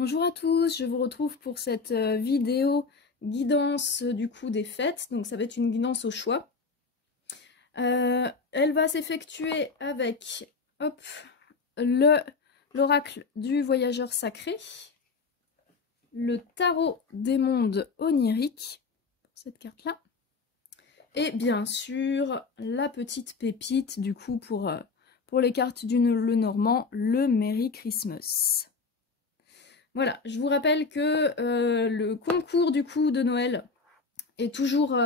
Bonjour à tous, je vous retrouve pour cette vidéo guidance du coup des fêtes. Donc ça va être une guidance au choix. Elle va s'effectuer avec hop, l'oracle du voyageur sacré, le tarot des mondes oniriques, cette carte-là, et bien sûr la petite pépite du coup pour les cartes du Lenormand, le Merry Christmas. Voilà, je vous rappelle que le concours du coup de Noël est toujours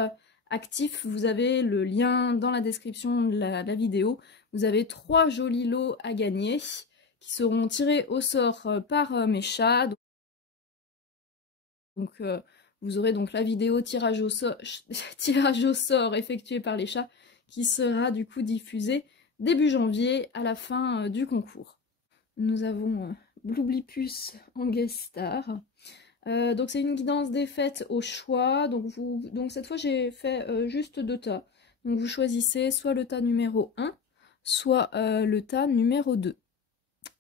actif. Vous avez le lien dans la description de la vidéo. Vous avez 3 jolis lots à gagner qui seront tirés au sort par mes chats. Donc vous aurez donc la vidéo tirage au sort effectué par les chats qui sera du coup diffusée début janvier à la fin du concours. Nous avons Bloublipus en guest star. Donc c'est une guidance des fêtes au choix. Donc cette fois j'ai fait juste 2 tas. Donc vous choisissez soit le tas numéro 1, soit le tas numéro 2.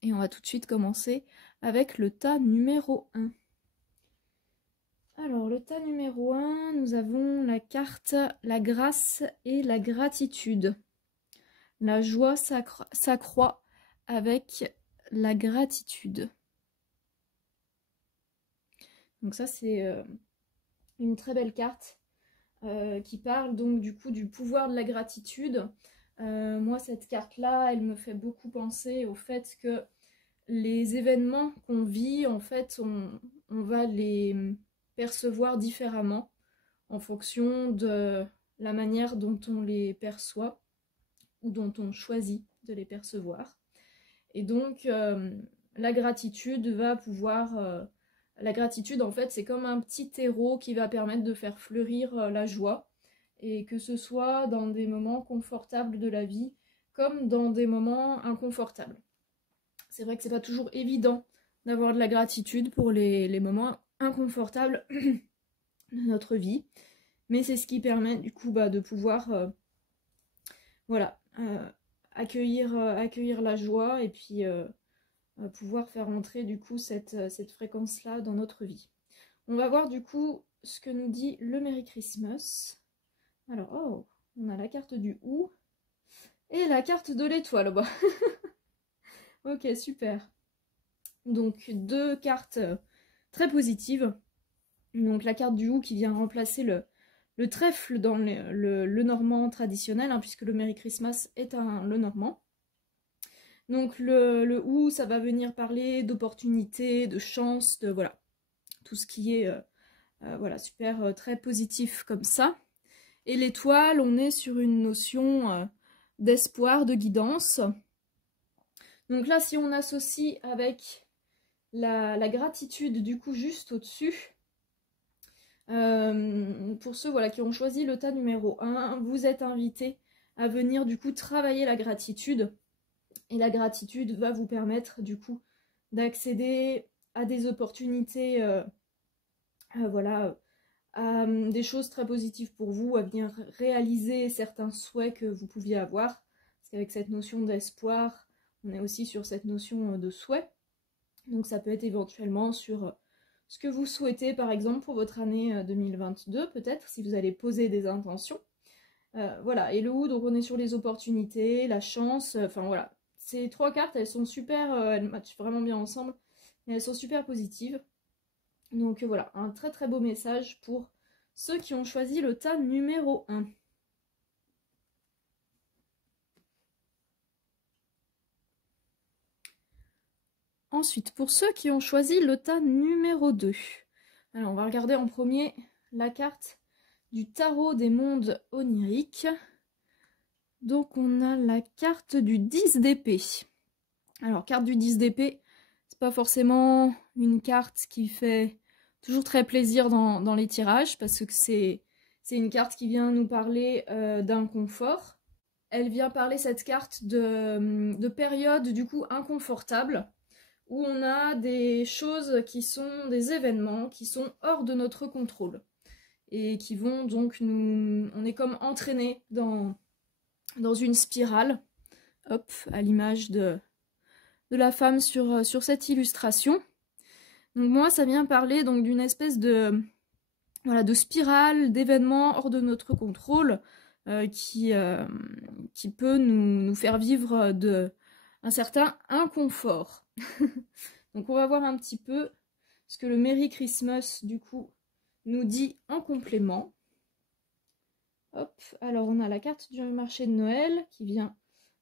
Et on va tout de suite commencer avec le tas numéro 1. Alors le tas numéro 1, nous avons la carte la grâce et la gratitude. La joie s'accroît avec la gratitude. Donc ça c'est une très belle carte qui parle donc du coup du pouvoir de la gratitude. Moi cette carte là elle me fait beaucoup penser au fait que les événements qu'on vit en fait on va les percevoir différemment en fonction de la manière dont on les perçoit ou dont on choisit de les percevoir. Et donc la gratitude va pouvoir la gratitude, en fait, c'est comme un petit terreau qui va permettre de faire fleurir la joie. Et que ce soit dans des moments confortables de la vie, comme dans des moments inconfortables. C'est vrai que c'est pas toujours évident d'avoir de la gratitude pour les moments inconfortables de notre vie. Mais c'est ce qui permet, du coup, de pouvoir voilà, accueillir la joie et puis pouvoir faire entrer du coup cette fréquence-là dans notre vie. On va voir du coup ce que nous dit le Merry Christmas. Alors, oh, on a la carte du ou et la carte de l'étoile. Bah. Ok, super. Donc, 2 cartes très positives. Donc, la carte du ou qui vient remplacer le trèfle dans le normand traditionnel, hein, puisque le Merry Christmas est un Lenormand. Donc le ou, ça va venir parler d'opportunités, de chance, de voilà, tout ce qui est voilà, super très positif comme ça. Et l'étoile, on est sur une notion d'espoir, de guidance. Donc là, si on associe avec la gratitude du coup juste au-dessus, pour ceux voilà, qui ont choisi le tas numéro 1, vous êtes invités à venir du coup travailler la gratitude. Et la gratitude va vous permettre du coup d'accéder à des opportunités, voilà, à des choses très positives pour vous, à venir réaliser certains souhaits que vous pouviez avoir. Parce qu'avec cette notion d'espoir, on est aussi sur cette notion de souhait. Donc ça peut être éventuellement sur ce que vous souhaitez, par exemple, pour votre année 2022, peut-être, si vous allez poser des intentions. Voilà, et le ou, donc on est sur les opportunités, la chance, enfin voilà. Ces 3 cartes, elles sont super, elles matchent vraiment bien ensemble, et elles sont super positives. Donc voilà, un très très beau message pour ceux qui ont choisi le tas numéro 1. Ensuite, pour ceux qui ont choisi le tas numéro 2. Alors, on va regarder en premier la carte du tarot des mondes oniriques. Donc, on a la carte du 10 d'épée. Alors, carte du 10 d'épée, c'est pas forcément une carte qui fait toujours très plaisir dans les tirages, parce que c'est une carte qui vient nous parler d'inconfort. Elle vient parler, cette carte, de période du coup inconfortable, où on a des choses qui sont des événements qui sont hors de notre contrôle et qui vont donc nous... On est comme entraîné dans une spirale, hop, à l'image de la femme sur cette illustration. Donc moi, ça vient parler donc d'une espèce de, voilà, de spirale d'événements hors de notre contrôle qui peut nous faire vivre un certain inconfort. Donc on va voir un petit peu ce que le Merry Christmas, du coup, nous dit en complément. Hop, alors on a la carte du marché de Noël qui vient,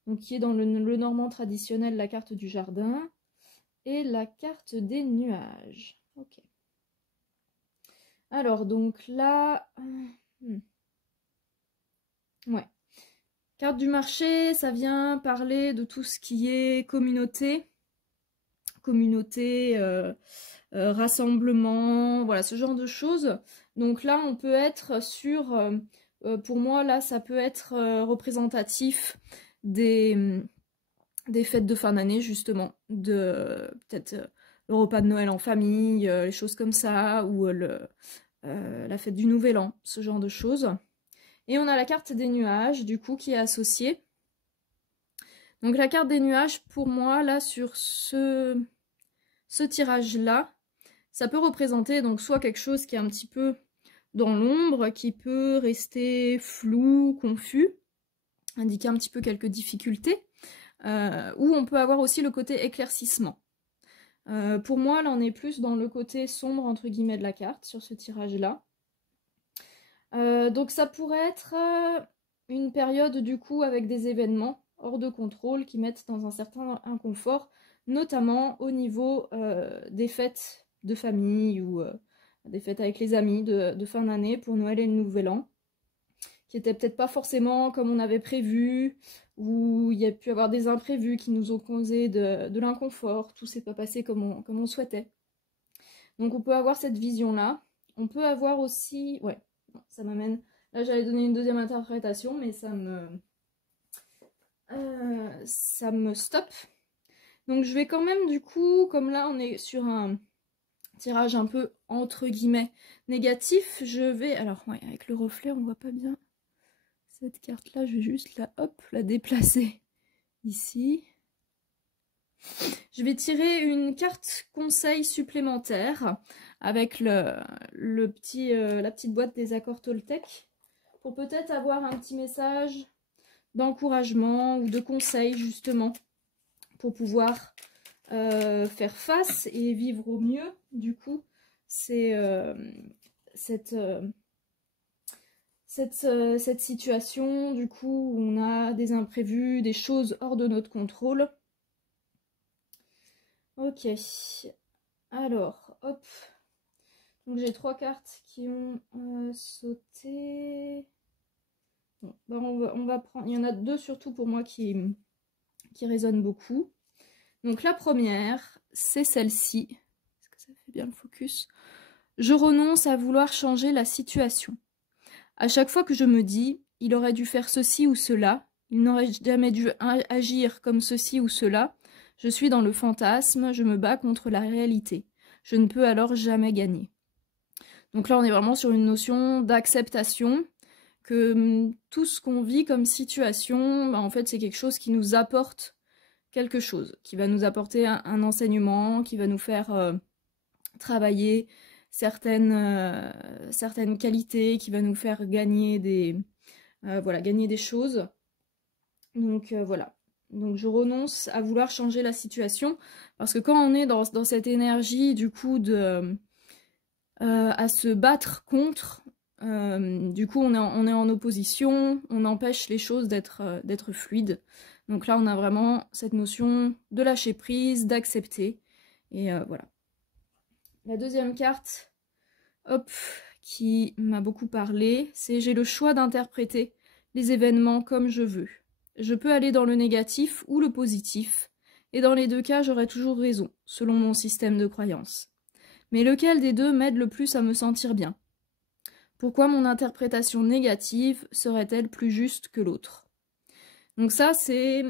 donc qui est dans le normand traditionnel, la carte du jardin, et la carte des nuages. Ok. Alors donc là, ouais. Carte du marché, ça vient parler de tout ce qui est communauté, rassemblement, voilà, ce genre de choses. Donc là, on peut être sur, pour moi, là, ça peut être représentatif des fêtes de fin d'année, justement, de peut-être le repas de Noël en famille, les choses comme ça, ou la fête du Nouvel An, ce genre de choses. Et on a la carte des nuages, du coup, qui est associée. Donc la carte des nuages, pour moi, là, sur ce tirage-là, ça peut représenter donc soit quelque chose qui est un petit peu dans l'ombre, qui peut rester flou, confus, indiquer un petit peu quelques difficultés, ou on peut avoir aussi le côté éclaircissement. Pour moi, là, on est plus dans le côté sombre, entre guillemets, de la carte, sur ce tirage-là. Donc ça pourrait être une période, du coup, avec des événements hors de contrôle qui mettent dans un certain inconfort, notamment au niveau des fêtes de famille ou des fêtes avec les amis de fin d'année pour Noël et le Nouvel An, qui étaient peut-être pas forcément comme on avait prévu, où il y a pu avoir des imprévus qui nous ont causé de l'inconfort, tout s'est pas passé comme on souhaitait. Donc on peut avoir cette vision-là. On peut avoir aussi... Ouais, ça m'amène... Là j'allais donner une deuxième interprétation, mais ça me stoppe. Donc je vais quand même, du coup, comme là on est sur un tirage un peu entre guillemets négatif, je vais... Alors ouais, avec le reflet on voit pas bien cette carte là, je vais juste la déplacer ici. Je vais tirer une carte conseil supplémentaire avec la petite boîte des accords Toltec pour peut-être avoir un petit message d'encouragement ou de conseil justement pour pouvoir faire face et vivre au mieux. Du coup, c'est cette situation du coup où on a des imprévus, des choses hors de notre contrôle. Ok, alors, hop. Donc j'ai 3 cartes qui ont sauté. Bon, bah on va prendre. Il y en a 2 surtout pour moi qui résonnent beaucoup. Donc la première, c'est celle-ci. Est-ce que ça fait bien le focus? Je renonce à vouloir changer la situation. À chaque fois que je me dis, il aurait dû faire ceci ou cela, il n'aurait jamais dû agir comme ceci ou cela, je suis dans le fantasme, je me bats contre la réalité. Je ne peux alors jamais gagner. Donc là, on est vraiment sur une notion d'acceptation, que tout ce qu'on vit comme situation, bah, en fait, c'est quelque chose qui nous apporte quelque chose, qui va nous apporter un enseignement, qui va nous faire travailler certaines qualités, qui va nous faire gagner gagner des choses. Donc voilà. Donc je renonce à vouloir changer la situation, parce que quand on est dans cette énergie du coup à se battre contre, du coup on est en opposition, on empêche les choses d'être fluides. Donc là on a vraiment cette notion de lâcher prise, d'accepter, et voilà. La deuxième carte, hop, qui m'a beaucoup parlé, c'est j'ai le choix d'interpréter les événements comme je veux. Je peux aller dans le négatif ou le positif, et dans les 2 cas, j'aurai toujours raison, selon mon système de croyance. Mais lequel des 2 m'aide le plus à me sentir bien? Pourquoi mon interprétation négative serait-elle plus juste que l'autre? Donc ça, c'est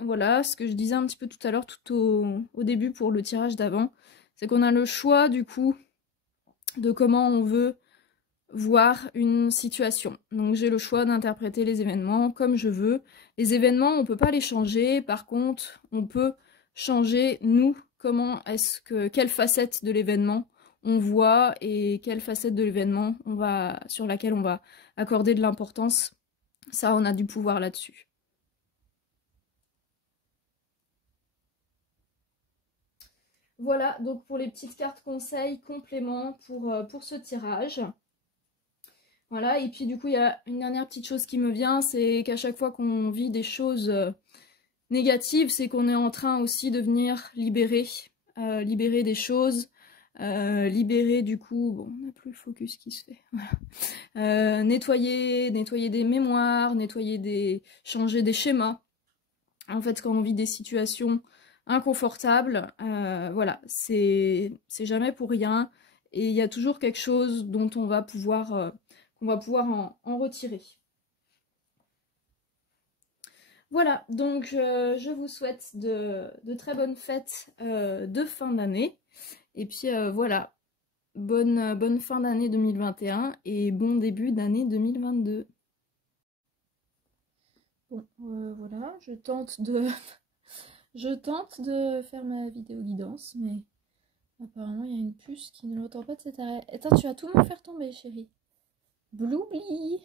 voilà ce que je disais un petit peu tout à l'heure, tout au début pour le tirage d'avant, c'est qu'on a le choix du coup de comment on veut voir une situation. Donc j'ai le choix d'interpréter les événements comme je veux. Les événements, on ne peut pas les changer. Par contre, on peut changer nous, quelle facette de l'événement on voit et quelle facette de l'événement sur laquelle on va accorder de l'importance. Ça, on a du pouvoir là-dessus. Voilà, donc pour les petites cartes conseils, compléments pour ce tirage. Voilà, et puis du coup, il y a une dernière petite chose qui me vient, c'est qu'à chaque fois qu'on vit des choses négatives, c'est qu'on est en train aussi de venir libérer des choses, libérer du coup, bon, on n'a plus le focus qui se fait, voilà. Nettoyer des mémoires, changer des schémas. En fait, quand on vit des situations inconfortables, voilà, c'est jamais pour rien, et il y a toujours quelque chose dont on va pouvoir en retirer. Voilà, donc je vous souhaite de très bonnes fêtes de fin d'année. Et puis voilà, bonne fin d'année 2021 et bon début d'année 2022. Bon, voilà, je tente de faire ma vidéo guidance, mais apparemment il y a une puce qui ne l'entend pas de cet arrêt. Attends, tu vas tout me faire tomber, chérie. Bloubli!